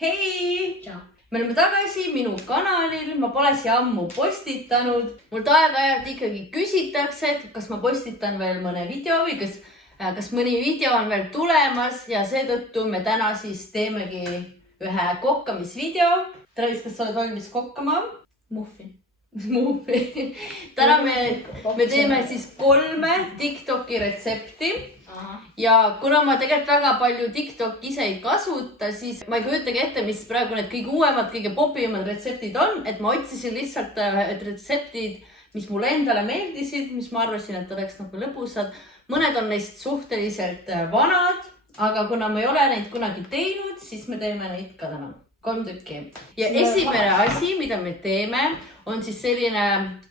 Hei! Ciao. Me oleme tagasi minu kanalil, ma pole siia ammu postitanud. Mult aeg-ajalt ikkagi küsitakse, et kas ma postitan veel mõne video või kas mõni video on veel tulemas ja seetõttu me täna siis teemegi ühe kokkamisvideo. Travis, kas sa oled valmis kokkama? Muffin. Muffi. Täna me teeme siis 3 TikToki retsepti. Ja kuna ma tegelikult väga palju TikTok ise ei kasuta, siis ma ei kujutagi ette, mis praegu need kõige uuemad, kõige popimad retseptid on, et ma otsisin lihtsalt retseptid, mis mulle endale meeldisid, mis ma arvasin, et oleks nagu lõbusad. Mõned on neist suhteliselt vanad, aga kuna ma ei ole neid kunagi teinud, siis me teeme neid ka täna. 3 tükki. Ja esimene asi, mida me teeme, on siis selline,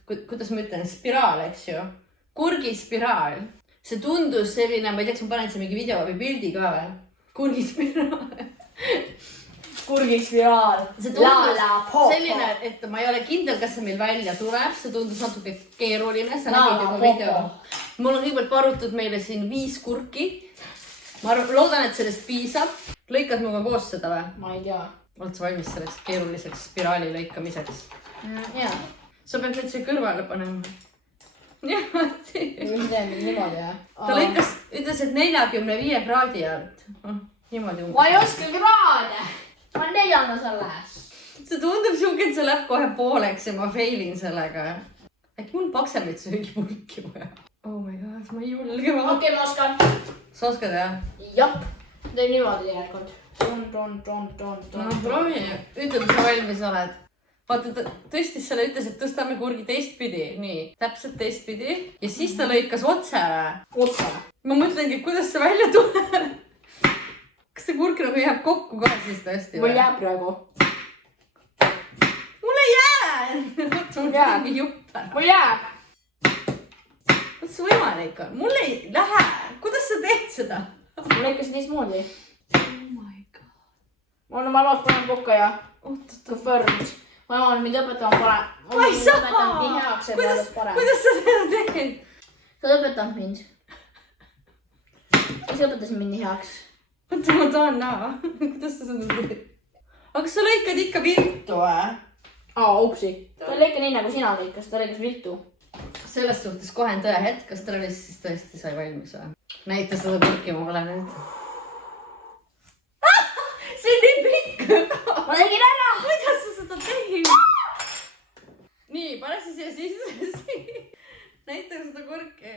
kuidas ma ütlen, spiraal, eks ju? Kurgispiraal. See tundus selline, ma ei teaks, ma panen siin mingi video või pildi ka või? Kurgispiraal. Kurgispiraal. See tundus selline, et ma ei ole kindel, kas see meil välja tuleb. See tundus natuke keeruline. Sa nägid juba video. Mul on kõigepealt parutud meile siin 5 kurki. Ma loodan, et sellest piisab. Lõikad minuga koos seda või? Ma ei tea. Oled sa valmis selleks keeruliseks spiraali lõikamiseks? Jaa. Sa pead nüüd see kõrvale panema. Niimoodi. Niimoodi, jah? Ta lõikas, ütles, et 45 kraadi alt. Niimoodi umbes. Ma ei oska kraade. Ma olen 4. alles. See tundub siuke, et see läheb kohe pooleks ja ma failin sellega. Äkki mul paksemid söögipulki vaja? Oh my god, ma ei julge. Okei, ma oskan. Sa oskad, jah? Jop. Teen niimoodi järelikult. No proovi. Ütle, mis sa valmis oled. Vaata, ta tõstis selle, ütles, et tõstame kurgi teistpidi. Nii, täpselt teistpidi. Ja siis ta lõikas otse. Otse. Ma mõtlengi, kuidas see välja tuleb. Kas see kurk nagu jääb kokku ka siis tõesti? Mul jääb praegu. Mul ei jää! Mul jääb. Mul jääb. Kuidas see võimalik on? Mul ei lähe. Kuidas sa teed seda? Mul lõikas niismoodi. Oh my god. Ma loos panen kokku ja confirmed. Ma olen mind õpetanud parem. Ma ei saa! Nii heaks, et ma parem. Kuidas sa seda teed? Sa oled õpetanud mind. Sa õpetasid mind nii heaks. Oota, ma tahan näha. Kuidas sa seda teed? Aga kas sa lõikad ikka viltu või? Upsi. Ta ei lõika nii nagu sina lõikas, ta lõikas viltu. Selles suhtes kohe on tõe hetk, kas Travis siis tõesti sai valmis või? Näita seda kurki mulle nüüd. See on nii pikk! Ma tegin ära! Kuidas sa seda tegid? Nii, pane see siia sisse. Näita seda kurki.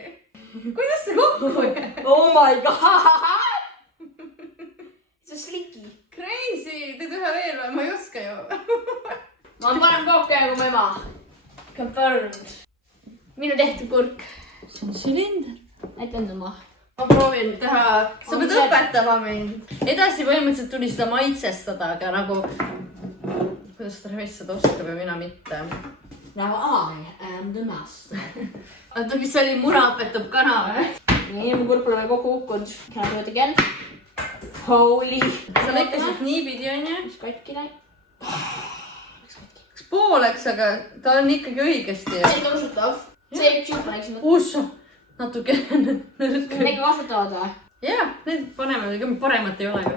Kuidas see kokku jääb? Oh my god! See on sliki. Crazy! Teed ühe veel või? Ma ei oska ju. Ma olen parem kokku kui mu ema. Confirmed. Minu tehtud kurk. See on silinder. Näitan oma. Ma proovin teha, sa pead õpetama mind. Edasi põhimõtteliselt tuli seda maitsestada, aga nagu, kuidas Travis seda oskab ja mina mitte. Now I am the master. Oota, mis oli muna õpetab kana või? Nii, mu kurk pole veel kokku kukkunud. Can I do it again? Holy. Sa lõikasid niipidi, on ju? Mis katki näi? Kas pooleks, aga ta on ikkagi õigesti. See on kasutav. See üks juht ma näiksin. Usu, natuke. Need ka kasutavad või? Jaa, need paneme, ega paremat ei ole ju.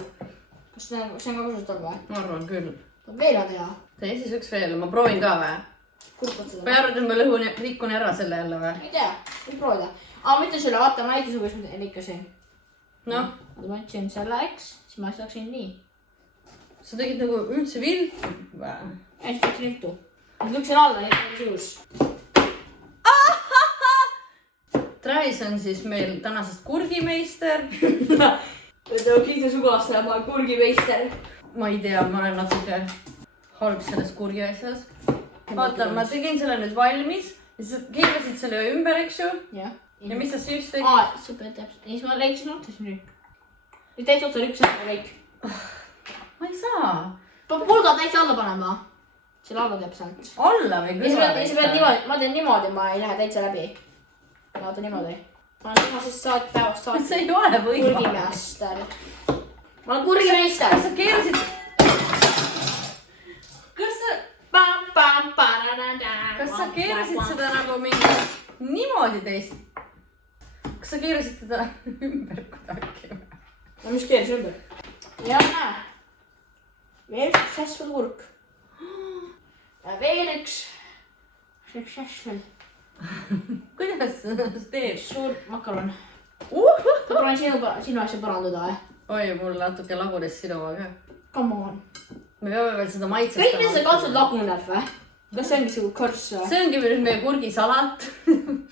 Kas see on ka kasutav või? Ma arvan küll. Veel on hea. Tee siis üks veel, ma proovin ka või? Kurkad seda. Või arvad, et ma rikun ära selle jälle või? Ei tea, võib proovida. Ma ütlen sulle, vaata, ma näitan sulle, kus ma lõikasin. Noh. Ma ütlesin selle, eks, siis ma saaksin nii. Sa tegid nagu üldse viltu või? Ja siis võtsin viltu. Ma lüksin alla, nii et sius. Travis on siis meil tänasest kurgimeister. Kiitu sugulaste ja ma olen kurgimeister. Ma ei tea, ma olen natuke halb selles kurgi asjas. Vaata, ma tegin selle nüüd valmis. Ja sa keerasid selle ümber, eks ju? Jah. Ja mis sa siis tegid? Super täpselt. Ja siis ma lõikasin otsa nüüd. Nüüd täitsa otsa lüksin lõik. Ma ei saa. Pulga täitsa alla panema. Selle alla täpselt. Alla või kõrva? Ja siis pead niimoodi, ma teen niimoodi, ma ei lähe täitsa läbi. Vaata niimoodi. Ma olen tänasest päevast saati. See ei ole võimalik. Kurgimeister. Ma olen kurgimeister. Kas sa keerasid... Kas sa keerasid seda nagu mingi... Niimoodi teist? Kas sa keerasid teda ümber kuidagi? No mis keeras ümber? Jah, näe. veel üks šašvalkurk. Veel üks šašval. Kuidas sa teeb? Suur makaron. Ma panen sinu asja parandada, Oi, mul natuke lagunes sinu aga. Come on. Me peame veel seda maitsestama. Kõik mida sa katsud laguneb või? Kas see ongi sigu kõrs või? See ongi meie kurgisalat.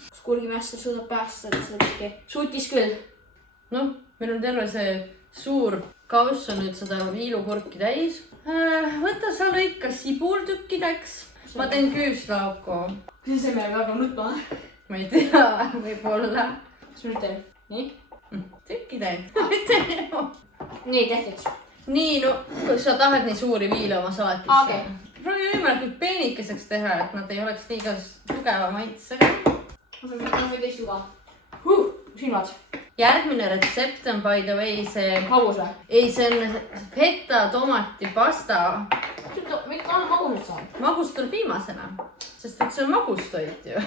Kas kurgimeister suudab päästa seda kõike? Suutis küll. Noh, meil on terve see suur kauss on nüüd seda viilukurki täis. Võta sa lõika sibultükkideks. Ma teen küüslauku. Kas see meil väga nutma? Ma ei tea, võib-olla. Kas ma nüüd teen? Nii? Tükkideks. Nii tehtud. Nii, no kui sa tahad nii suuri viile oma salatisse. Okay. Proovi võimalikult peenikeseks teha, et nad ei oleks liiga tugeva maitsega. Ma saan või teist juba. Silmad. Järgmine retsept on by the way see... Magus või? Ei, see on feta tomati pasta. Miks on magused saanud? Magus tuleb viimasena, sest et see on magustoit ju.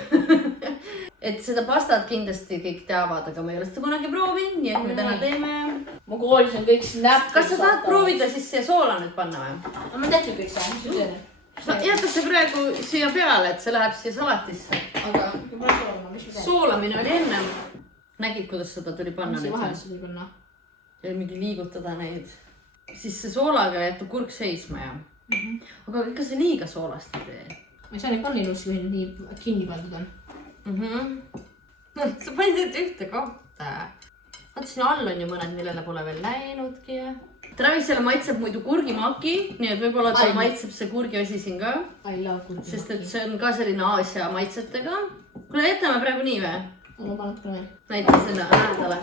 Et seda pastat kindlasti kõik teavad, aga ma ei ole seda kunagi proovinud, nii et me täna teeme... Mu koolis on kõik snapid. Kas sa tahad proovida siis siia soola nüüd panna või? Ma tehtud kõik see, mis sa teen? No, jäta see praegu siia peale, et see läheb siia salatisse. Aga ma pole soolama, mis ma teen? Soolamine oli enne. Nägid, kuidas seda tuli panna Mis see nüüd? vahesse tuli panna? Ja mingi liigutada neid. Siis see soolaga jätab kurk seisma ja. Aga ikka see liiga soolast ei tee. Ma ei saa neid panna ilusti, kui nii kinni pandud on. Sa panid nüüd ühte kohta. Vaata siin all on ju mõned, millele pole veel läinudki. Travisele maitseb muidu kurgimaki, nii et võib-olla ta maitseb see kurgiosi siin ka. I love kurgimaki. Sest et see on ka selline Aasia maitsetega. Kuule, jätame praegu nii või? Ma panen ka veel. Näita sinna lähedale.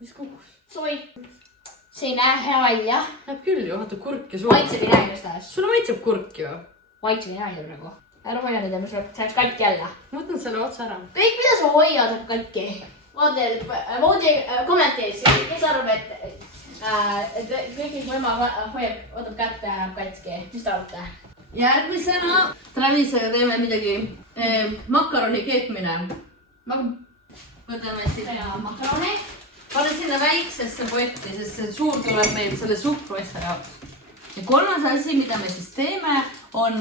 Mis kukus? Soi. See ei näe hea välja. Näeb küll ju, vaata kurk ja suur. Maitseb ei näe just tähes. Sulle maitseb kurk ju. Maitseb ei näe välja praegu. Ära hoia nüüd, ma saaks katki jälle. Ma võtan selle otsa ära. Kõik, mida sa hoiad, on katki. Voodi kommenteeris, kes arvab, et kõik, mis mu ema hoiab, võtab kätte ja katki. Mis te arvate? Järgmisena Travisega teeme midagi makaroni keetmine. Võtame siit makaroni. Pane sinna väiksesse potti, sest see suur tuleb meil selle suhkruasja jaoks. Ja kolmas asi, mida me siis teeme, on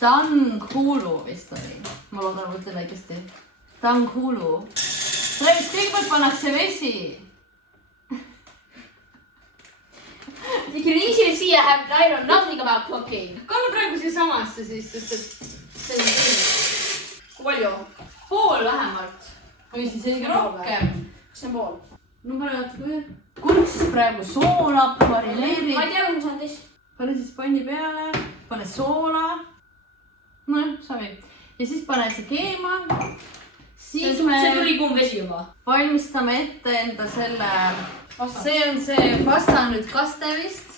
tanghulu vist oli. Ma loodan, ma ütlen õigesti. Tanghulu. Travis, kõigepealt pannakse vesi. You can easily see I know nothing about cooking. Kanna praegu siia samasse siis, sest et see on siin. Kui palju? Pool vähemalt. Või siis isegi rohkem. Kas see on pool? No pane natuke veel. Kurk siis praegu soolab, marineerib. Ma ei tea, kui ma saan teist. Pane siis panni peale, pane soola. Noh, savi. Ja siis pane see keema. Siis me see tuli kuum vesi juba. valmistame ette enda selle... See on see pasta nüüd kaste vist.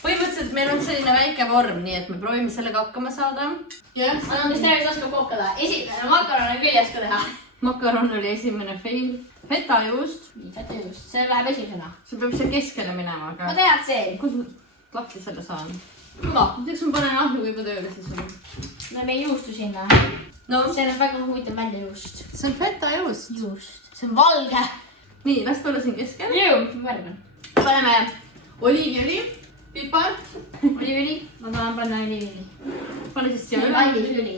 Põhimõtteliselt meil on selline väike vorm, nii et me proovime sellega hakkama saada. Anna, mis Travis oskab kokkada. Esimene makaron on küljes ka teha. Makaron oli esimene fail. Fetajuust. Fetajuust. See läheb esimesena. See peab siia keskele minema, aga... Ma tean, et see. Kus ma lahti selle saan? Kuga. Miks ma panen ahju juba tööle siis on? Me meie juustu sinna. No, See on väga huvitav välja juust. see on fetajuust. Juust. See on valge. Nii, las ta olla siin keskel. Jõu, mis ma värv on? Paneme oliiviõli, pipar. Oliivõli. Ma tahan panna oliivõli. Pane siis See siia on üle. kallis õli.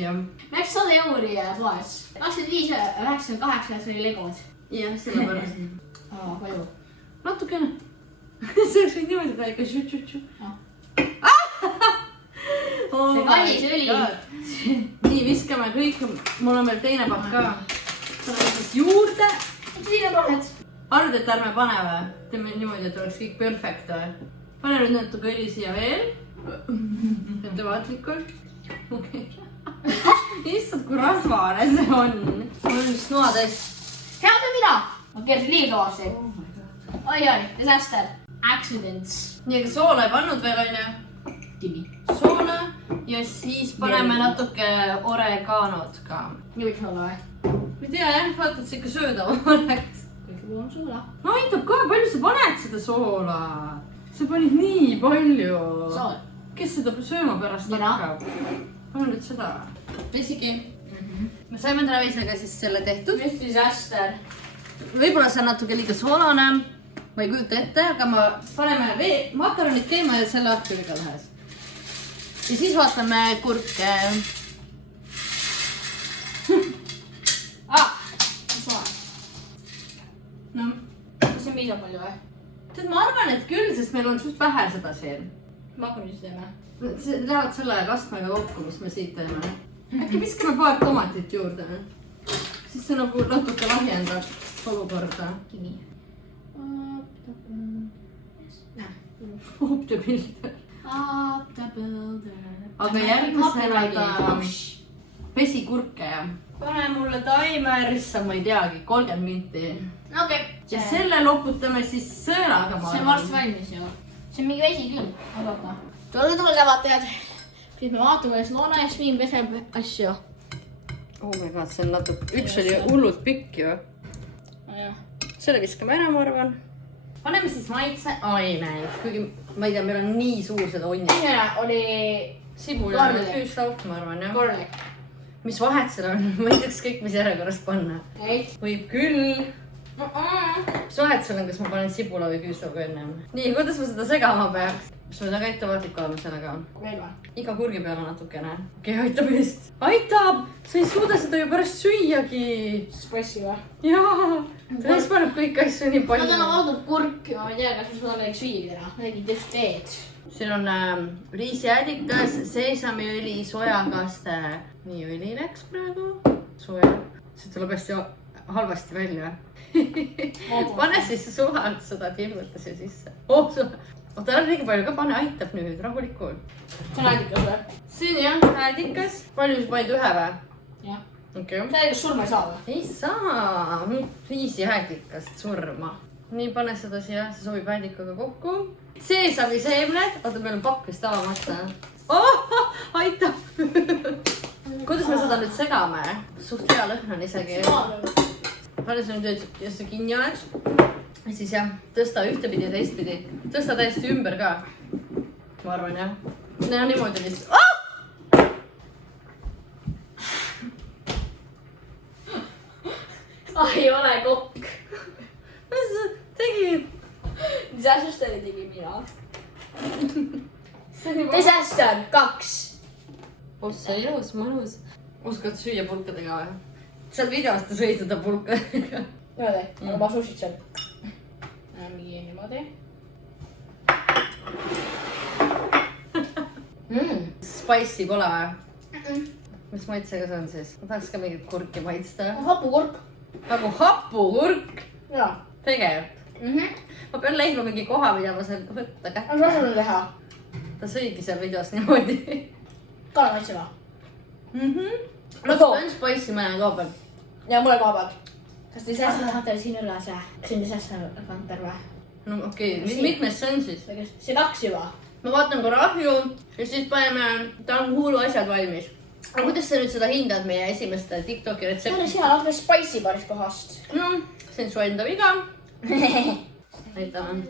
Jah. Läks 100 euri poes. 25,98 see oli legod. Jah, sellepärast. Palju. Natukene. See oleks võinud niimoodi teha, ikka šut-šut-šut. See kallis õli. Nii, viskame kõik. Mul on veel teine pakk ka. Paneme siis juurde. Siin on rohed. Arvad, et ärme pane või? Teeme niimoodi, et oleks kõik perfekt või? Pane nüüd natuke õli siia veel. Ettevaatlikult. Okei. Issand, kui rasvane see on. Mul on vist noa täis. Head on mina. Ma keerasin liiga kõvasti. Oi-oi, disaster. Accidents. Nii, aga soola ei pannud veel, on ju? Tibi. Soola ja siis paneme natuke oreganot ka. Nii võiks olla või? Ma ei tea jah, vaata, et see ikka söödav oleks. Kõik mul on soola. No aitab ka, palju sa paned seda soola? Sa panid nii palju. Sool. Kes seda sööma pärast Mina. hakkab? Pane nüüd seda. Vesigi. Me saime Travisega siis selle tehtud. Mis disaster? Võib-olla see on natuke liiga soolane. ma ei kujuta ette, aga paneme makaronid keema ja selle ahju igatahes. Ja siis vaatame kurke. No, kas see on piisab palju või? Tead, ma arvan, et küll, sest meil on suht vähe seda siin. Makaronid teeme. See lähevad selle kastmega kokku, mis me siit teeme. Äkki viskame paar tomatit juurde. Siis see nagu natuke lahjendab olukorda. Kivi. Up the builder. Up the builder. Aga järgmisena ta pesi kurke ja pane mulle taimerisse, ma ei teagi, 30 minti. Okei. Ja selle loputame siis sõelaga. See on varsti valmis ju. See on mingi vesi küll. Oodata. Tulge vaatajad. Siis me vaatame, kuidas Loona Jasmin peseb asju. Oh my god, see on natuke. Üks oli hullult pikk ju. Selle viskame ära, ma arvan. Paneme siis maitseaineid. Kuigi ma ei tea, meil on nii suur seda onni. Esimene oli sibul ja küüslauk, ma arvan, jah. garlic. Mis vahet seal on? Ma ei teaks kõik, mis järjekorrast panna. Ei. Võib küll. Mis vahet seal on, kas ma panen sibula või küüslaugu enne? Nii, kuidas ma seda segama peaks? Kas me väga ettevaatlik oleme sellega? Veel või? Iga kurgi peale natukene. Okei, aitab just. Aitab! Sa ei suuda seda ju pärast süüagi. Spicy või? Jaa. Ta ees paneb kõik asju nii palju. Nad on vaadanud kurki, ma ei tea, kas me suudame süüa täna. Midagi teist teed. Siin on riisiädikas, seesamiõli, sojakaste. Nii õli läks praegu. Soja. See tuleb hästi halvasti välja. Pane siis suvalt seda tilguta siia sisse. Oota, ära liiga palju ka pane, aitab nüüd rahulikult. See on ädikas või? Siin jah, ädikas. Palju siis panid ühe või? Jah. Okei. See ädikas surma ei saa või? Ei saa. Riisiädikast surma. Nii, pane seda siia, see sobib ädikaga kokku. Seesamiseemned. Oota, meil on pakk vist avamata. Aitab. Kuidas me seda nüüd segame? Suht hea lõhn on isegi. Pane see nüüd, et see kinni oleks. Ja siis jah, tõsta ühtepidi ja teistpidi. Tõsta täiesti ümber ka. Ma arvan jah. Ja niimoodi vist. Ei ole kokk. Mis sa tegid? Disaster tegi mina. Disaster 2. Ossa ilus, mõnus. Oskad süüa pulkadega või? Seal videost ta sõid seda pulkadega. Niimoodi, aga ma sushid seal. Mingi niimoodi. Spicy pole või? Mis maitsega see on siis? Ma tahaks ka mingit kurki maitsta. Hapukurk. Nagu hapukurk? Jaa. Tegelikult. Ma pean leidma mingi koha, mida ma saan võtta kätte. Mis asja on teha? Ta sõigi seal videos niimoodi. Kala maitsema. Natuke on spicy mõne koha peal. Ja mulle koha peal. Kas te säästame Hunter siin ülles või? Kas siin te säästame Hunter või? No okei, mitmes see on siis? See 2 juba. Ma vaatan korra ahju ja siis paneme Tanghulu asjad valmis. Aga kuidas sa nüüd seda hindad meie esimeste TikToki See retsepti? on seal algas spicy päris kohast. No, see on su enda viga. Näitame.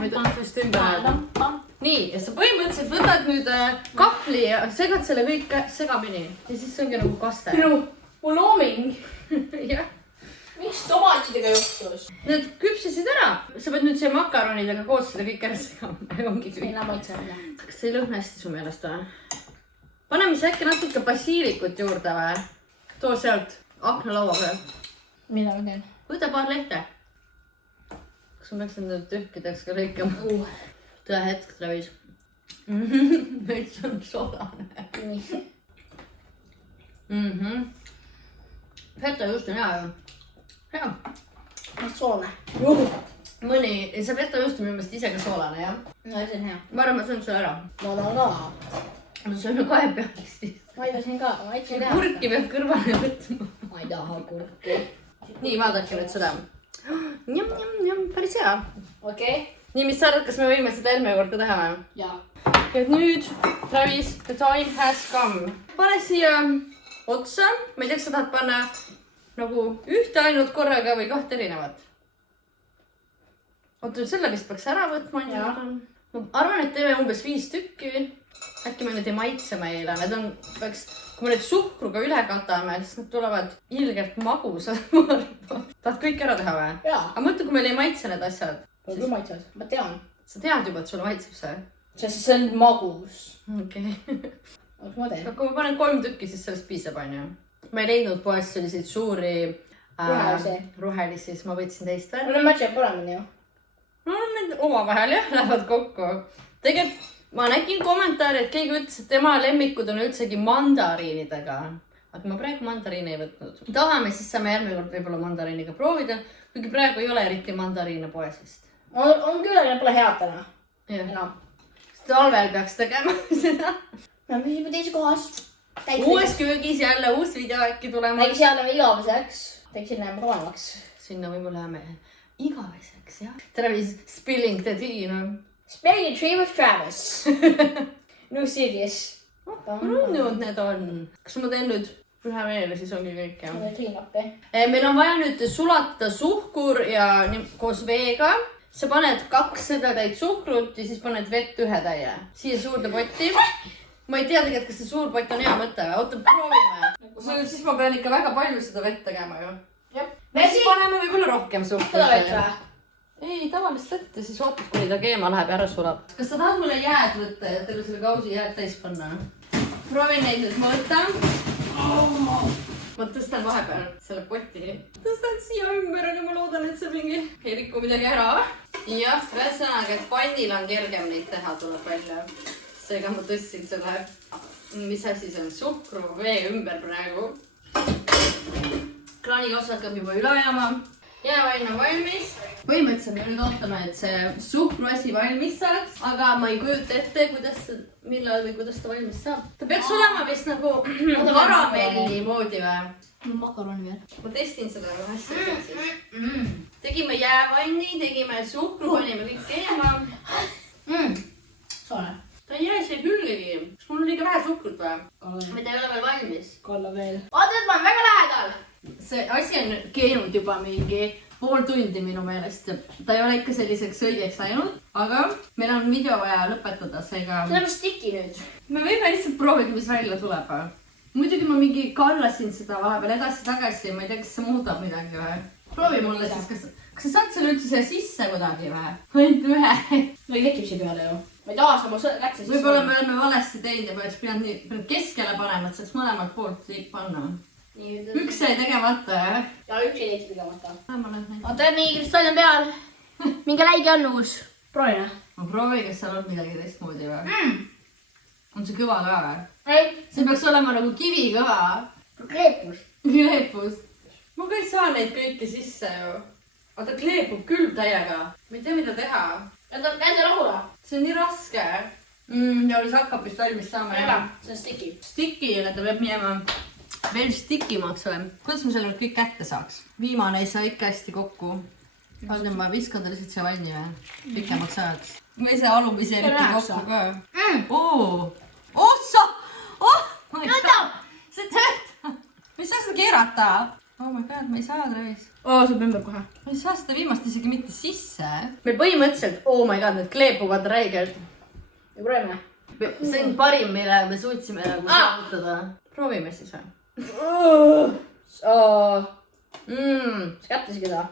Nüüd on vist ümber. Nii, ja sa põhimõtteliselt võtad nüüd kahvli ja segad selle kõik segamini. Ja siis see ongi nagu kaste. Mu looming. Jah. Miks tomatidega juhtus? Need küpsisid ära. Sa pead nüüd see makaronidega koos seda kõik ära segama. Ongi kõik. Meil on maitsemine. Kas see ei lõhna hästi su meelest või? Paneme siis äkki natuke basiilikut juurde või? Too sealt aknalaua peal. Mida ma teen? Võta paar lehte. Kas ma peaks enda tühkideks ka lõikama? Tõe hetk, Travis. Veits on sodane. Feta just on hea ju. Hea. Soolne. Mõni, see feta just on minu meelest ise ka soolane, jah? No see on hea. Ma arvan, ma söön selle ära. Ma tahan ka. Ma söön kahe peale siis. Ma ei taha siin ka. Ma ei taha. Kurki peab kõrvale võtma. Ma ei taha kurki. Nii, vaadake nüüd seda. Njam, päris hea. Okei. Nii, mis sa arvad, kas me võime seda eelmine kord ka teha või? Jaa. Ja nüüd, Travis, the time has come. Pane siia otsa. Ma ei tea, kas sa tahad panna nagu ühte ainult korraga või kahte erinevat. Oota, selle vist peaks ära võtma. Ma arvan, et teeme umbes 5 tükki. äkki me nüüd ei maitse meile, need on, kui me need suhkruga üle katame, siis nad tulevad ilgelt magusad. Tahad kõik ära teha või? Jaa. Aga mõtle, kui meil ei maitse need asjad. Küll maitsed, ma tean. Sa tead juba, et sulle maitseb see? Sest see on magus. Okei. Aga ma teen. Kui ma panen 3 tükki, siis sellest piisab, on ju. Ma ei leidnud poest selliseid suuri rohelisi, siis ma võtsin teist värvi. Mul on matšeb paremini ju. No need omavahel jah, lähevad kokku. Tegelikult ma nägin kommentaari, et keegi ütles, et tema lemmikud on üldsegi mandariinidega. Aga ma praegu mandariine ei võtnud. Tahame, siis saame järgmine kord võib-olla mandariiniga proovida. Kuigi praegu ei ole eriti mandariine poesest. On küll, aga need pole head täna. Enam. Talvel peaks tegema seda. Me püsime teise kohas. Uues köögis jälle uus video äkki tulema. Teeks jääme igaveseks. Teeks sinna jääme rohemaks. Sinna võib-olla jääme igaveseks, jah. Travis spilling the tea, no. Spilling the tea with Travis. No serious. Nüüd need on. Kas ma teen nüüd ühe veel, siis ongi kõik, jah? Need riinappi. Meil on vaja nüüd sulatada suhkur ja koos veega. Sa paned 2 täit suhkrut ja siis paned vett 1 täie. Siia suurde potti. Ma ei tea tegelikult, kas see suur pott on hea mõte. Oota, proovime. Siis ma pean ikka väga palju seda vett tegema ju. Siis paneme võib-olla rohkem suhkrut. Seda vett või? Ei, tavalist vett ja siis ootad, kuni ta keema läheb ja ära sulab. Kas sa tahad mulle jääd võtta ja teile selle kausi jääd täis panna? Proovin neid nüüd mõõta. Ma tõstan vahepeal selle poti. Tõstan siia ümber, aga ma loodan, et see mingi ei riku midagi ära. Jah, ühesõnaga, et pannil on kergem neid teha, tuleb välja. Seega ma tõstsin selle, mis asi see on, suhkru vee ümber praegu. Kraani osa hakkab juba üle ajama. Jäävain on valmis. Põhimõtteliselt me nüüd ootame, et see suhkru asi valmis saaks, aga ma ei kujuta ette, millal või kuidas ta valmis saab. Ta peaks olema vist nagu karamelli moodi või? Makaroni veel. Ma testin seda asja siis. Tegime jäävanni, tegime suhkru, panime kõik keema. Soone. Ta ei jää siia küllegi. Kas mul on liiga vähe suhkrut või? Või ta ei ole veel valmis? Kalla veel. Oota, et ma olen väga lähedal. See asi on keenud juba mingi pool tundi minu meelest. Ta ei ole ikka selliseks õigeks läinud, aga meil on video vaja lõpetada, seega... See on stiki nüüd. Me võime lihtsalt proovida, mis välja tuleb. Muidugi ma mingi kallasin seda vahepeal edasi-tagasi, ma ei tea, kas see muudab midagi või. Proovi mulle siis, kas sa saad selle üldse siia sisse kuidagi või? Ainult ühe. No ei tekib siia peale ju. Ma ei taha sama läkse sisse. Võib-olla me oleme valesti teinud ja ma oleks pidanud keskele panema, et saaks mõlemalt poolt liik panna. Üks jäi tegemata, jah? Ja üks jäi teist tegemata. Oota, nii kristall on peal. Minge läige on uus. Proovime. Ma proovi, kas seal on midagi teistmoodi või? On see kõva ka või? Ei. See peaks olema nagu kivi kõva. Kleepus. Kleepus. Ma ka ei saa neid kõiki sisse ju. Aga ta kleepub küll täiega. Ma ei tea, mida teha. Käsi rahula. See on nii raske. Ja see hakkab vist valmis saama. See on stiki. Stiki, aga ta peab minema veel stikimaks või? Kuidas ma selle kõik kätte saaks? Viimane ei saa ikka hästi kokku. Valden, ma viskan ta lihtsalt see vanni või? Pikemaks ajaks. Ma ei saa alumise eriti kokku ka. Ossa! Töötab! See töötab! Ma ei saa seda keerata. Oh my god, ma ei saa Travis. Saab ümber kohe. Ma ei saa seda viimast isegi mitte sisse. Meil põhimõtteliselt, oh my god, need kleepuvad räigelt. Ja proovime. See on parim, mille me suutsime nagu saavutada. Proovime siis või? Sa kätte isegi ta.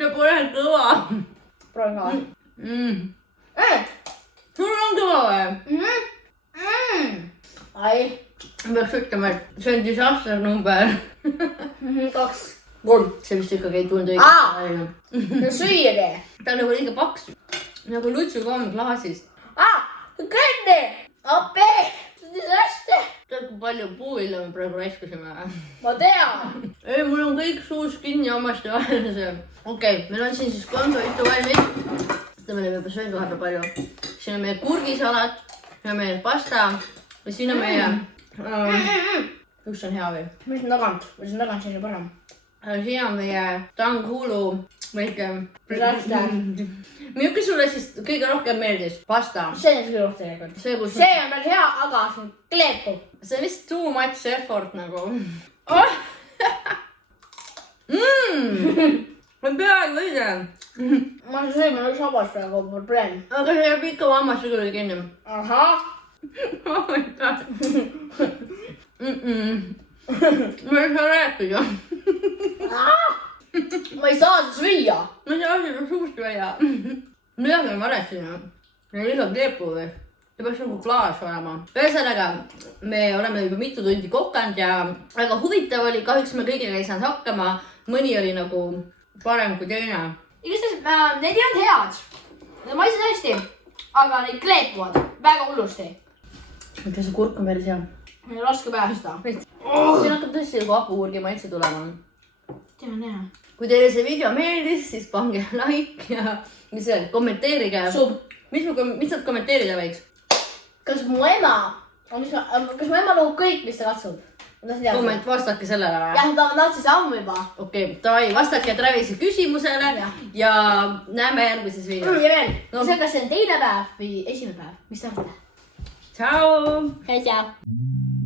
Ja pole kõva. Proovi ka. Sul on kõva või? Ai. Peaks ütlema, et see on disaster number 2. 3. See vist ikkagi ei tulnud õigesti. No süüa tee. Ta on nagu liiga paks. Nagu lutsukomm klaasist. Kõnni! Appi! See on disaster. Tead, kui palju puuvilja me praegu raiskasime? Ma tean. Ei, mul on kõik suus kinni omasti vahel. Okei, meil on siin siis 3 toitu valmis. Seda me oleme juba söönud vahepeal palju. Siin on meie kurgisalat, siin on meie pasta ja siin on meie... Üks on hea või? Mis on tagant? Mis on tagant, siin on parem. Siin on meie tanghulu väike... Disaster. Milline sulle siis kõige rohkem meeldis? Pasta? See on kõige rohkem tegelikult. See on veel hea, aga see on kleepub. See on vist too much effort nagu. Ma peaaegu õige. ma söön üks habas praegu on probleem. aga see jääb ikka hammaste küll kinni. ahah. Oh my god. Ma ei saa rääkida. ma ei saa seda süüa. Ma ei saa seda suust välja. Midagi on valesti. Lihtsalt keepu või? See peaks nagu klaas olema. Ühesõnaga, me oleme juba mitu tundi kokanud ja väga huvitav oli. Kahjuks me kõigega ei saanud hakkama. Mõni oli nagu parem kui teine. Igastahes need ei olnud head. Need maitsesid hästi, aga neid kleepuvad väga hullusti. Kas see kurk on päris hea? Meil on raske päästa. Siin hakkab tõesti nagu hapuurgi maitse tulema. Teeme näha. Kui teile see video meeldis, siis pange like ja kommenteerige. Mis nad kommenteerida võiks? Kas mu ema loob kõik, mis ta katsub? Vastake sellele või? Jah, ta tahtsis ammu juba. Okei, davai, vastake Travisi küsimusele ja näeme järgmises videos. Ja veel, kas see on teine päev või esimene päev? Mis te arvate? Tšau! Hei, tšau!